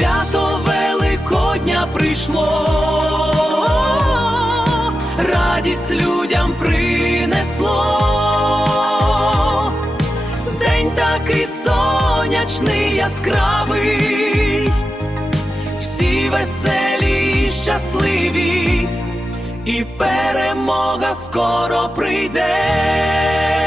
свято Великодня прийшло, радість людям принесло. День такий сонячний, яскравий, всі веселі і щасливі, і перемога скоро прийде.